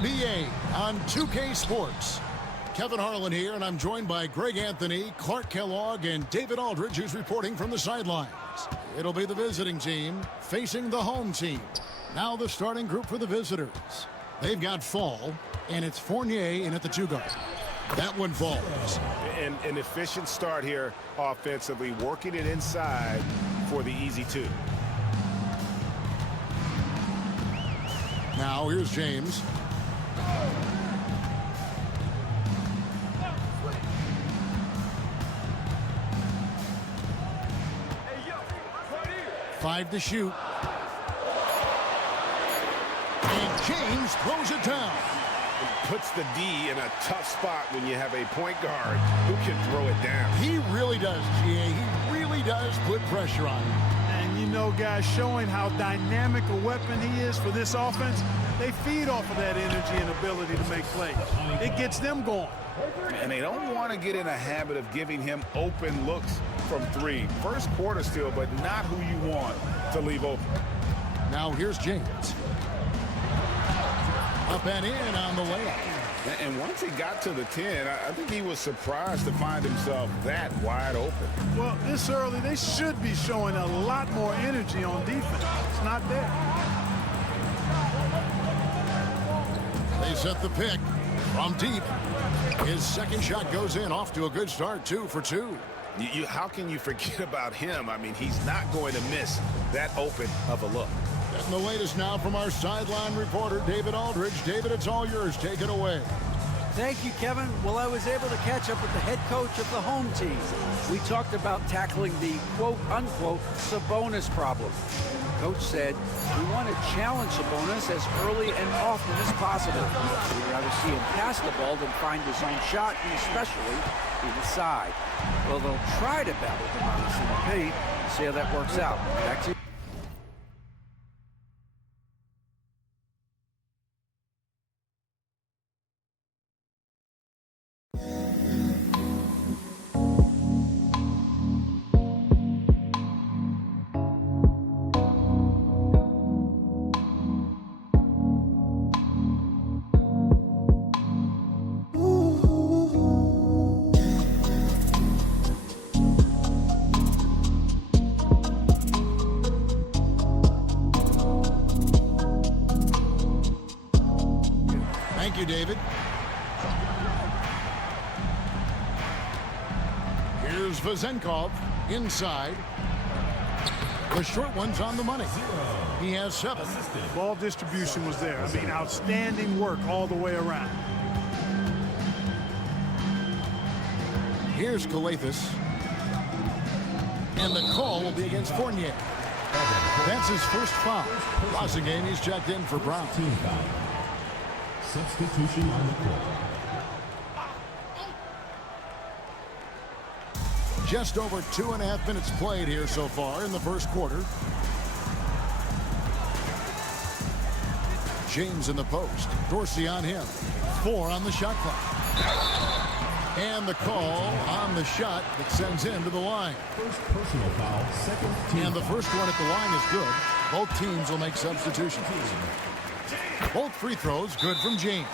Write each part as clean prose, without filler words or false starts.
NBA on 2K Sports. Kevin Harlan here, and I'm joined by Greg Anthony, Clark Kellogg, and David Aldridge, who's reporting from the sidelines. It'll be the visiting team facing the home team. Now the starting group for the visitors. They've got Fall, and it's Fournier in at the 2-guard. That one falls. An efficient start here offensively, working it inside for the easy 2. Now here's James. Five to shoot. And James throws it down. It puts the D in a tough spot when you have a point guard who can throw it down. He really does, GA. He really does put pressure on him. And you know, guys, showing how dynamic a weapon he is for this offense, they feed off of that energy and ability to make plays. It gets them going. And they don't want to get in a habit of giving him open looks from 3. First quarter still, but not who you want to leave open. Now here's James. Up and in on the layup. And once he got to the 10, I think he was surprised to find himself that wide open. Well, this early, they should be showing a lot more energy on defense. It's not there. They set the pick from deep. His second shot goes in, off to a good start, 2 for 2. How can you forget about him? I mean, he's not going to miss that open of a look. And the latest now from our sideline reporter, David Aldridge. David, it's all yours. Take it away. Thank you, Kevin. Well, I was able to catch up with the head coach of the home team. We talked about tackling the quote-unquote Sabonis problem. Coach said, we want to challenge Sabonis as early and often as possible. We'd rather see him pass the ball than find his own shot, and especially inside. Well, they'll try to battle him on this in the paint. See how that works out. Back to you. David. Here's Vezenkov inside. The short one's on the money. He has 7. Ball distribution was there. I mean, outstanding work all the way around. Here's Calathis. And the call will be against Fournier. That's his first foul. Last game, he's checked in for Brown. Substitution on the court. Just over 2.5 minutes played here so far in the first quarter. James in the post. Dorsey on him. 4 on the shot clock. And the call on the shot that sends him to the line. First personal foul, second team. And the first one at the line is good. Both teams will make substitutions. Both free throws good from James.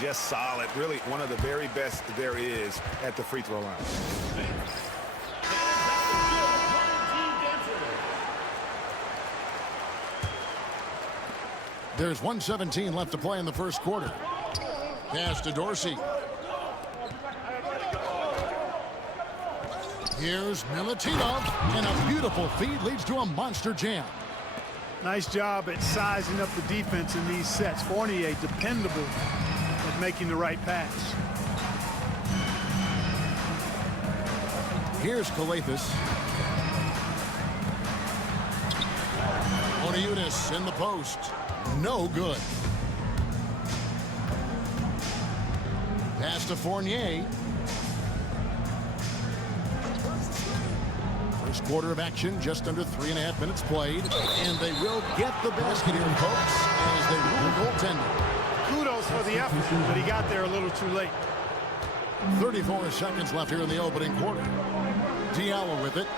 Just solid. Really one of the very best there is at the free throw line. There's 1:17 left to play in the first quarter. Pass to Dorsey. Here's Milutinov. And a beautiful feed leads to a monster jam. Nice job at sizing up the defense in these sets. Fournier dependable at making the right pass. Here's Calathis. Oniyunis in the post. No good. Pass to Fournier. First quarter of action, just under 3.5 minutes played. And they will get the basket here, folks, as they rule goaltending. Kudos for the effort, but he got there a little too late. 34 seconds left here in the opening quarter. Diallo with it.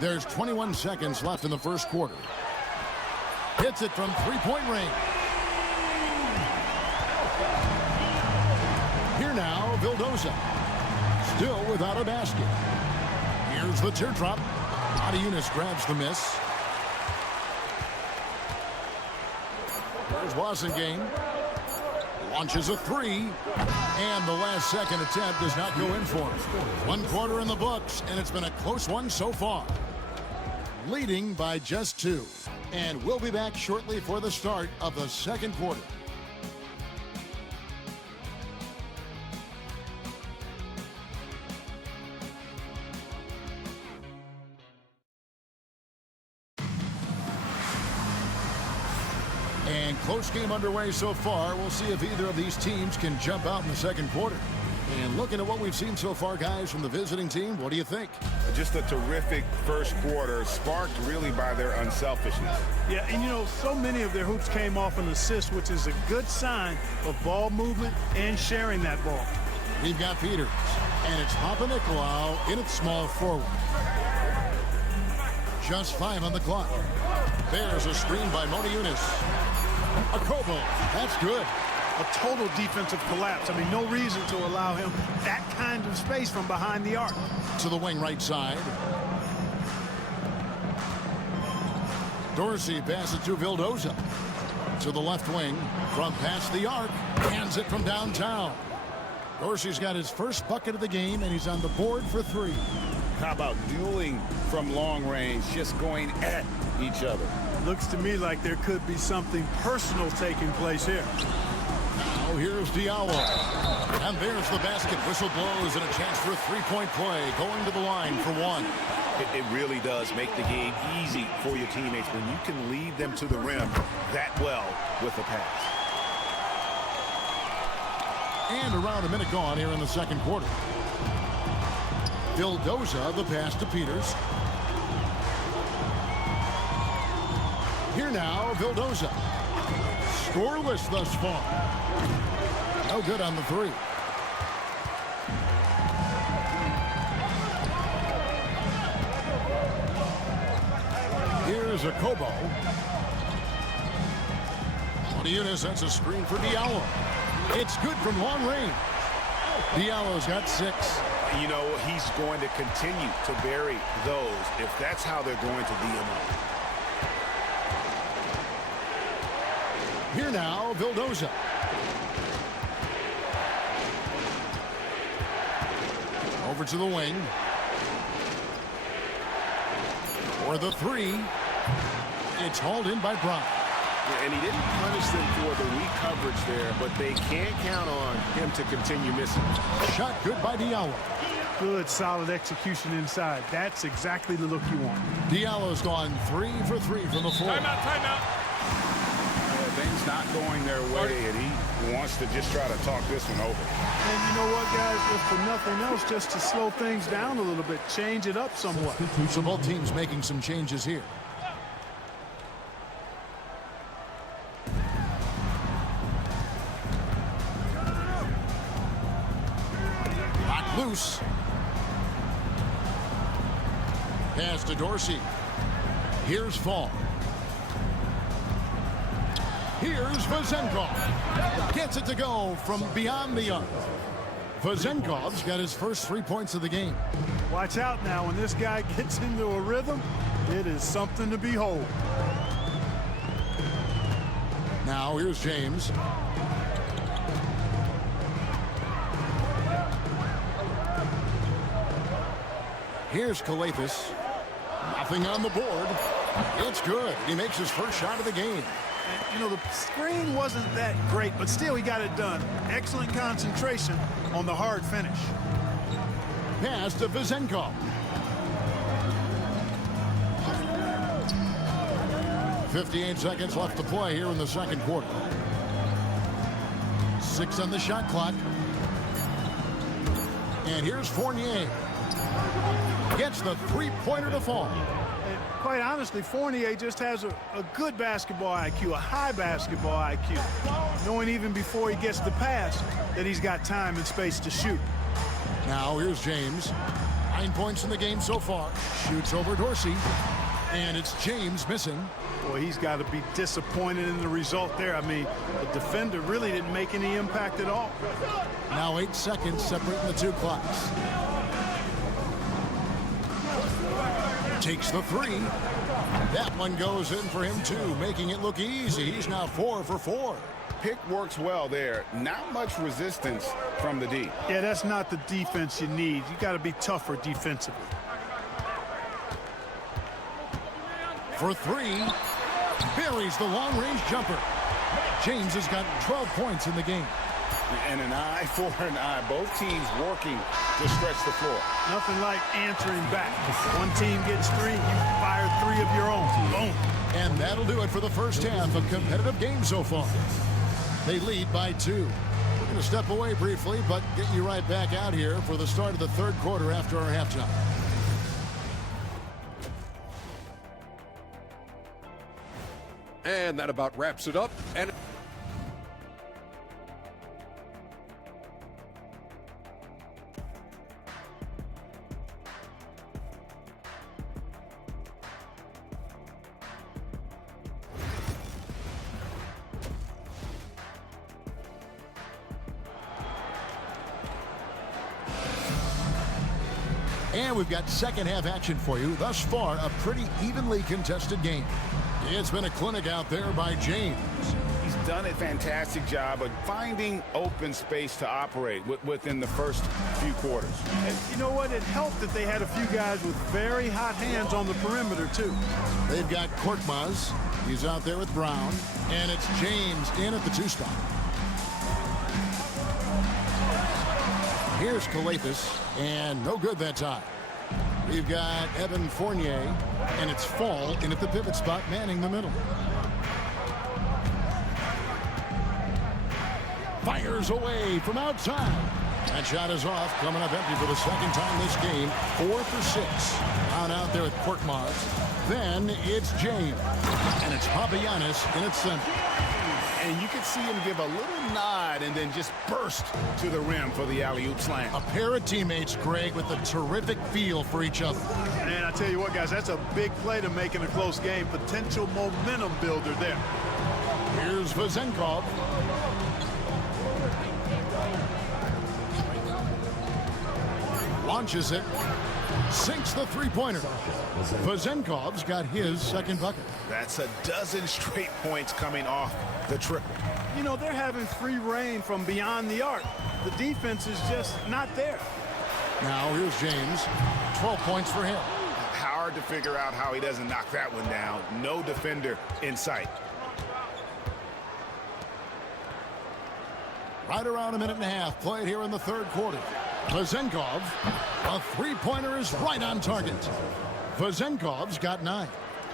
There's 21 seconds left in the first quarter. Hits it from three-point range. Here now, Vildoza. Still without a basket. Here's the teardrop. Eunice grabs the miss. There's Wassengain. Launches a three. And the last second attempt does not go in for him. 1 quarter in the books, and it's been a close one so far. Leading by just 2. And we'll be back shortly for the start of the second quarter. And close game underway so far. We'll see if either of these teams can jump out in the second quarter. And looking at what we've seen so far, guys, from the visiting team, what do you think? Just a terrific first quarter, sparked really by their unselfishness. Yeah, and you know, so many of their hoops came off an assist, which is a good sign of ball movement and sharing that ball. We've got Peters, and it's Papanikolaou in at small forward. Just 5 on the clock. There's a screen by Eunice. Akobo, that's good. A total defensive collapse. I mean, no reason to allow him that kind of space from behind the arc. To the wing right side. Dorsey passes to Vildoza. To the left wing. From past the arc. Hands it from downtown. Dorsey's got his first bucket of the game, and he's on the board for 3. How about dueling from long range, just going at each other? Looks to me like there could be something personal taking place here. Now here's Diallo. And there's the basket. Whistle blows and a chance for a three-point play. Going to the line for 1. It really does make the game easy for your teammates when you can lead them to the rim that well with a pass. And around a minute gone here in the second quarter. Vildoza, the pass to Peters. Here now, Vildoza. Scoreless thus far. No good on the 3. Here's Akobo. Eunice sets a screen for Diallo. It's good from long range. Diallo's got 6. You know, he's going to continue to bury those if that's how they're going to D him up. Here now, Vildoza. Over to the wing. For the 3. It's hauled in by Brown. And he didn't punish them for the weak coverage there, but they can't count on him to continue missing. Shot good by Diallo. Good, solid execution inside. That's exactly the look you want. Diallo's gone 3 for 3 from the floor. Timeout. Things not going their way, and he wants to just try to talk this one over. And you know what, guys? If for nothing else, just to slow things down a little bit, change it up somewhat. So both teams making some changes here. Locked loose. Pass to Dorsey. Here's Fall. Here's Vezenkov. Gets it to go from beyond the arc. Vezenkov's got his first 3 points of the game. Watch out now. When this guy gets into a rhythm, it is something to behold. Now here's James. Here's Kalathis. Nothing on the board. It's good. He makes his first shot of the game. And, you know, the screen wasn't that great, but still he got it done. Excellent concentration on the hard finish. Pass to Vezenkov. 58 seconds left to play here in the second quarter. 6 on the shot clock. And here's Fournier. Gets the three-pointer to fall. And quite honestly, Fournier just has a good basketball IQ, a high basketball IQ. Knowing even before he gets the pass that he's got time and space to shoot. Now here's James. 9 points in the game so far. Shoots over Dorsey. And it's James missing. Boy, he's got to be disappointed in the result there. I mean, the defender really didn't make any impact at all. Now 8 seconds separating the two clocks. Takes the three. That one goes in for him too, making it look easy. He's now 4 for 4. Pick works well there. Not much resistance from the D. Yeah, that's not the defense you need. You got to be tougher defensively. For three, buries the long-range jumper. James has got 12 points in the game. And an eye for an eye. Both teams working to stretch the floor. Nothing like answering back. One team gets 3, you fire 3 of your own. Boom. And that'll do it for the first half of competitive game so far. They lead by 2. We're going to step away briefly, but get you right back out here for the start of the third quarter after our halftime. And that about wraps it up. And we've got second half action for you. Thus far, a pretty evenly contested game. It's been a clinic out there by James. He's done a fantastic job of finding open space to operate within the first few quarters. And you know what? It helped that they had a few guys with very hot hands on the perimeter, too. They've got Korkmaz. He's out there with Brown. And it's James in at the 2 spot. Here's Calathis. And no good that time. We've got Evan Fournier, and it's Fall in at the pivot spot, manning the middle. Fires away from outside. That shot is off, coming up empty for the second time this game. 4 for 6. Brown out there with Korkmaz. Then it's James, and it's Papagiannis in its center. And you could see him give a little nod and then just burst to the rim for the alley-oop slam. A pair of teammates, Greg, with a terrific feel for each other. And I tell you what, guys, that's a big play to make in a close game. Potential momentum builder there. Here's Vezenkov. Launches it. Sinks the three-pointer. Vezenkov's got his second bucket. That's a dozen straight points coming off the triple. You know, they're having free reign from beyond the arc. The defense is just not there. Now here's James. 12 points for him. Hard to figure out how he doesn't knock that one down. No defender in sight. Right around a minute and a half played here in the third quarter. Vezenkov, a three-pointer is right on target. Vezenkov's got 9.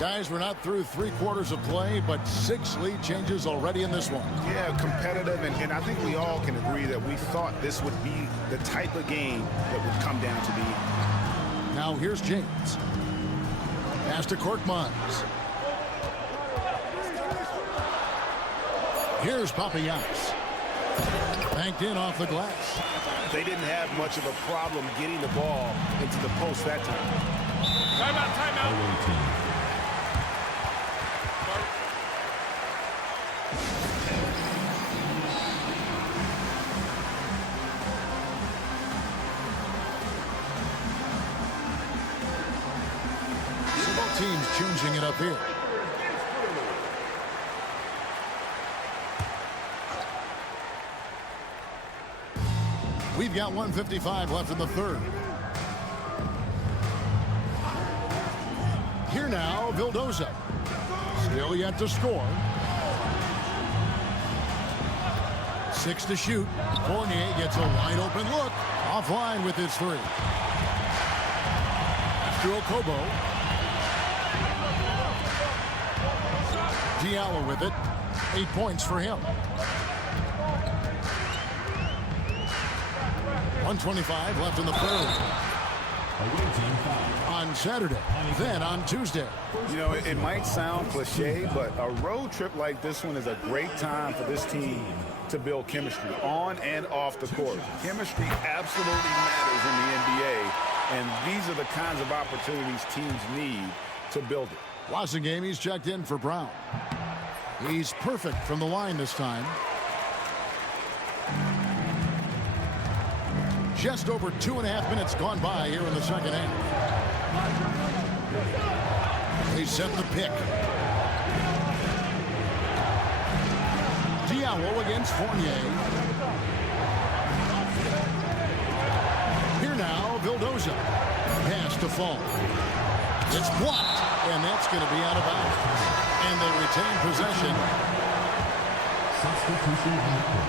Guys, we're not through 3 quarters of play, but 6 lead changes already in this one. Yeah, competitive, and I think we all can agree that we thought this would be the type of game that would come down to the end. Now here's James. Pass to Korkmaz. Here's Papagiannis. Banked in off the glass. They didn't have much of a problem getting the ball into the post that time. timeout, timeout. Both teams changing it up here. We've got 1:55 left in the third. Here now, Vildoza. Still yet to score. 6 to shoot. Fournier gets a wide open look. Offline with his 3. After Okobo. Diallo with it. 8 points for him. 1:25 left in the third. On Saturday, then on Tuesday. You know, it might sound cliche, but a road trip like this one is a great time for this team to build chemistry on and off the court. Chemistry absolutely matters in the NBA, And these are the kinds of opportunities teams need to build it. Watching game, he's checked in for Brown. He's perfect from the line this time. Just over 2.5 minutes gone by here in the second half. They set the pick. Diallo against Fournier. Here now, Vildoza. Pass to Fall. It's blocked, and that's going to be out of bounds. And they retain possession. Substitution on the court.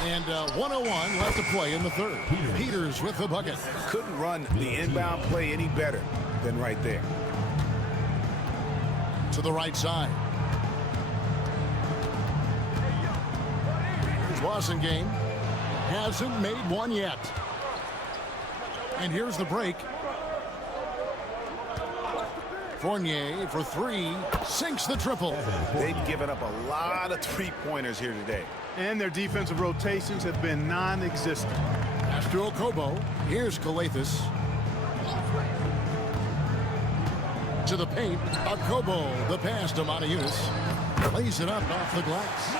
And 1:01 left to play in the third. Peters with the bucket. Couldn't run the inbound play any better than right there. To the right side. Boston game hasn't made one yet. And here's the break. Fournier for three, sinks the triple. They've given up a lot of three-pointers here today. And their defensive rotations have been non-existent. Pass to Okobo. Here's Calathis. To the paint. Okobo. The pass to Moniunas. Lays it up off the glass.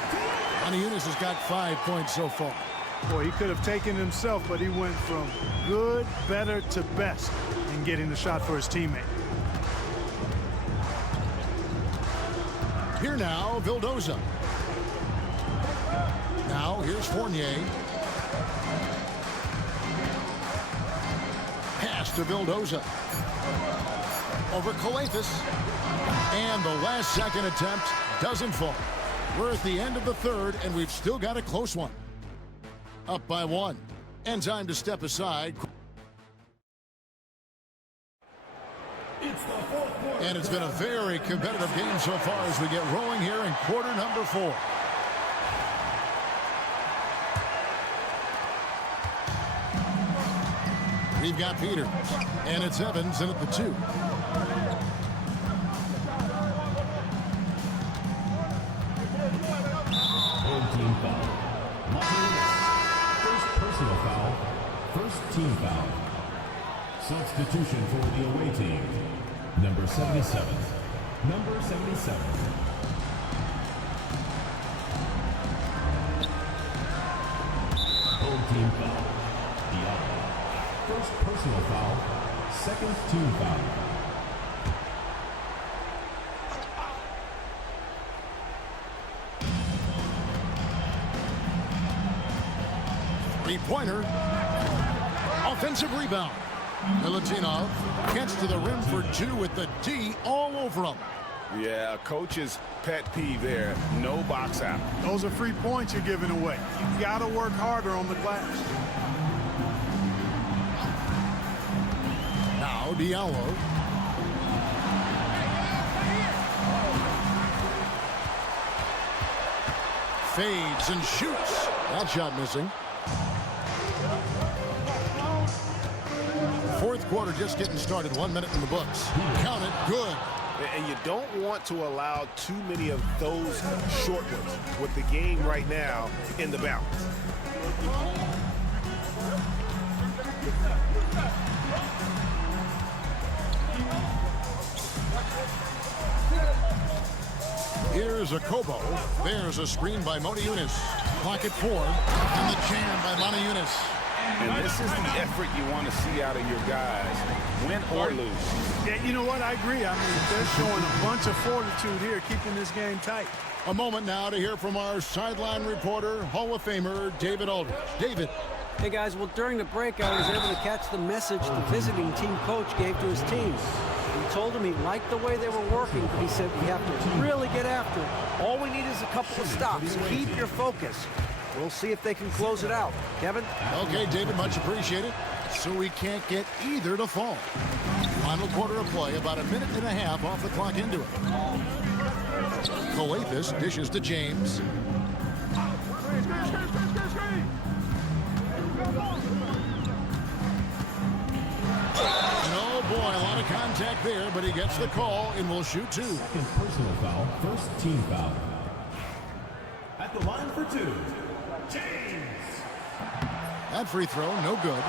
Moniunas has got 5 points so far. Boy, he could have taken himself, but he went from good, better to best in getting the shot for his teammate. Here now, Vildoza. Now, here's Fournier. Pass to Vildoza. Over Calathis. And the last second attempt doesn't fall. We're at the end of the third, and we've still got a close one. Up by one. And time to step aside. And it's been a very competitive game so far as we get rolling here in quarter number 4. We've got Peters, and it's Evans in at the 2. Home team foul. First personal foul. First team foul. Substitution for the away team. Number 77. Number 77. Home team foul. Diallo. First personal foul. Second team foul. Three-pointer. Offensive rebound. Milutinov gets to the rim for 2 with the D all over him. Yeah, coach's pet peeve there. No box out. Those are free points you're giving away. You got to work harder on the glass. Now Diallo. Fades and shoots. That shot missing. Fourth quarter just getting started. 1 minute in the books. Count it. Good. And you don't want to allow too many of those short ones with the game right now in the balance. Here's a Kobo. There's a screen by Moniunas. Clock at 4. And the jam by Moniunas. And this is the effort you want to see out of your guys, win or lose. Yeah, you know what? I agree. I mean, they're showing a bunch of fortitude here, keeping this game tight. A moment now to hear from our sideline reporter, Hall of Famer David Aldridge. David. Hey, guys. Well, during the break, I was able to catch the message the visiting team coach gave to his team. He told them he liked the way they were working, but he said we have to really get after it. All we need is a couple of stops. Keep your focus. We'll see if they can close it out. Kevin? Okay, David, much appreciated. So we can't get either to fall. Final quarter of play, about 1.5 minutes off the clock into it. Calathis dishes to James. And oh boy, a lot of contact there, but he gets the call and will shoot 2. Second personal foul. First team foul. At the line for 2. James. That free throw, no good.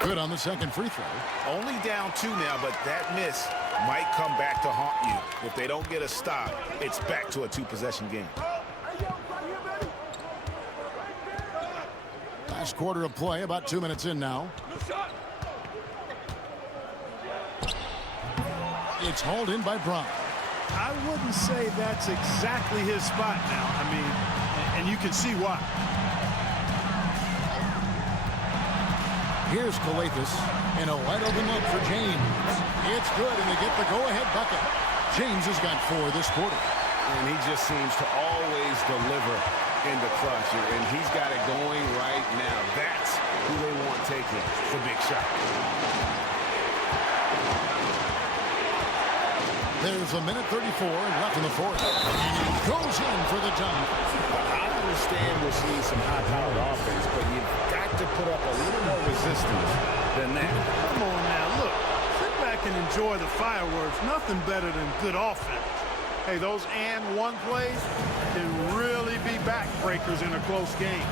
Good on the second free throw. Only down 2 now, but that miss might come back to haunt you. If they don't get a stop, it's back to a 2-possession game. Last quarter of play, about 2 minutes in now. It's hauled in by Brown. I wouldn't say that's exactly his spot now. I mean, and you can see why. Here's Calathis, and a wide open look for James. It's good, and they get the go-ahead bucket. James has got 4 this quarter. And he just seems to always deliver in the clutch, and he's got it going right now. That's who they want taking the big shot. There's a minute 34 left in the fourth. And he goes in for the dunk. I understand we're seeing some high-powered offense, but you've got to put up a little more resistance than that. Come on now, look. Sit back and enjoy the fireworks. Nothing better than good offense. Hey, those and one plays can really be backbreakers in a close game.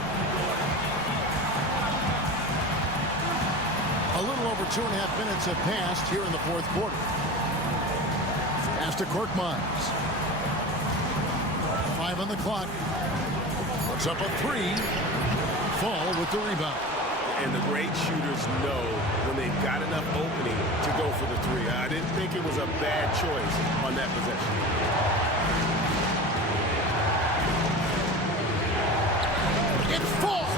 A little over 2.5 minutes have passed here in the fourth quarter. Pass to Korkmaz. 5 on the clock. Puts up a 3. Fall with the rebound. And the great shooters know when they've got enough opening to go for the 3. I didn't think it was a bad choice on that possession. It falls.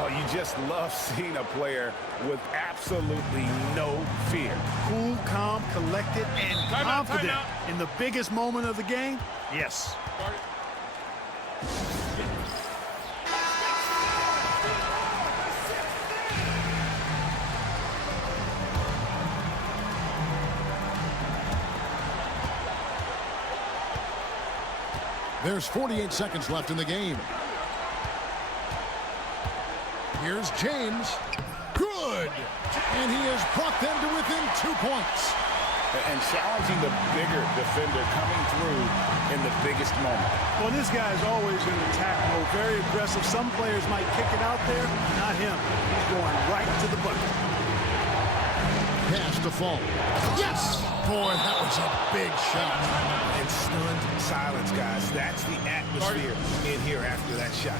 Oh, you just love seeing a player with absolutely no fear. Cool, calm, collected, and confident in the biggest moment of the game? Yes. There's 48 seconds left in the game. Here's James. Good. And he has brought them to within 2 points. And challenging the bigger defender coming through in the biggest moment. Well, this guy is always in attack mode, very aggressive. Some players might kick it out there, not him. He's going right to the bucket. Pass to Fall. Yes! Boy, that was a big shot. And stunned silence, guys. That's the atmosphere in here after that shot.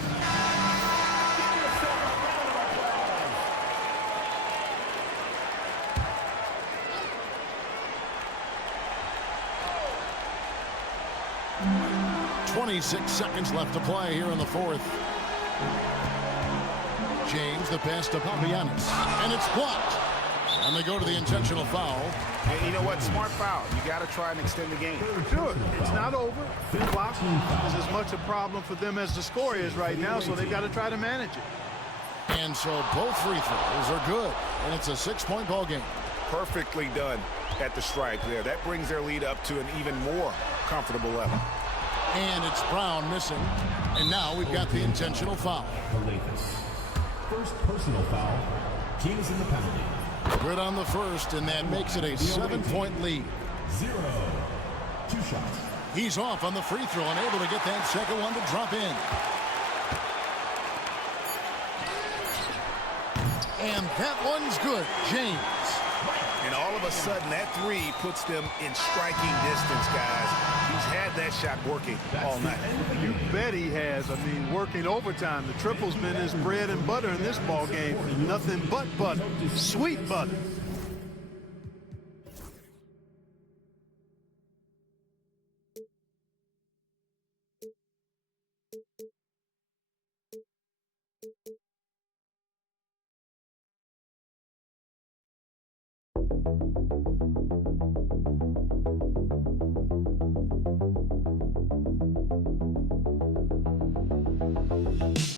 .26 seconds left to play here in the fourth. James, the pass to Papagiannis. And it's blocked. And they go to the intentional foul. And you know what? Smart foul. You got to try and extend the game. Sure. It's not over. The clock is as much a problem for them as the score is right now, so they've got to try to manage it. And so both free throws are good. And it's a 6-point ball game. Perfectly done at the stripe there. That brings their lead up to an even more comfortable level. And it's Brown missing. And now we've got the intentional foul. First personal foul. Kings in the penalty. Good on the first, and that makes it a 7-point lead. 0. 2 shots. He's off on the free throw and able to get that second one to drop in. And that one's good. James. And all of a sudden, that 3 puts them in striking distance, guys. He's had that shot working all night. You bet he has. I mean, working overtime. The triple's been his bread and butter in this ball game. Nothing but butter. Sweet butter.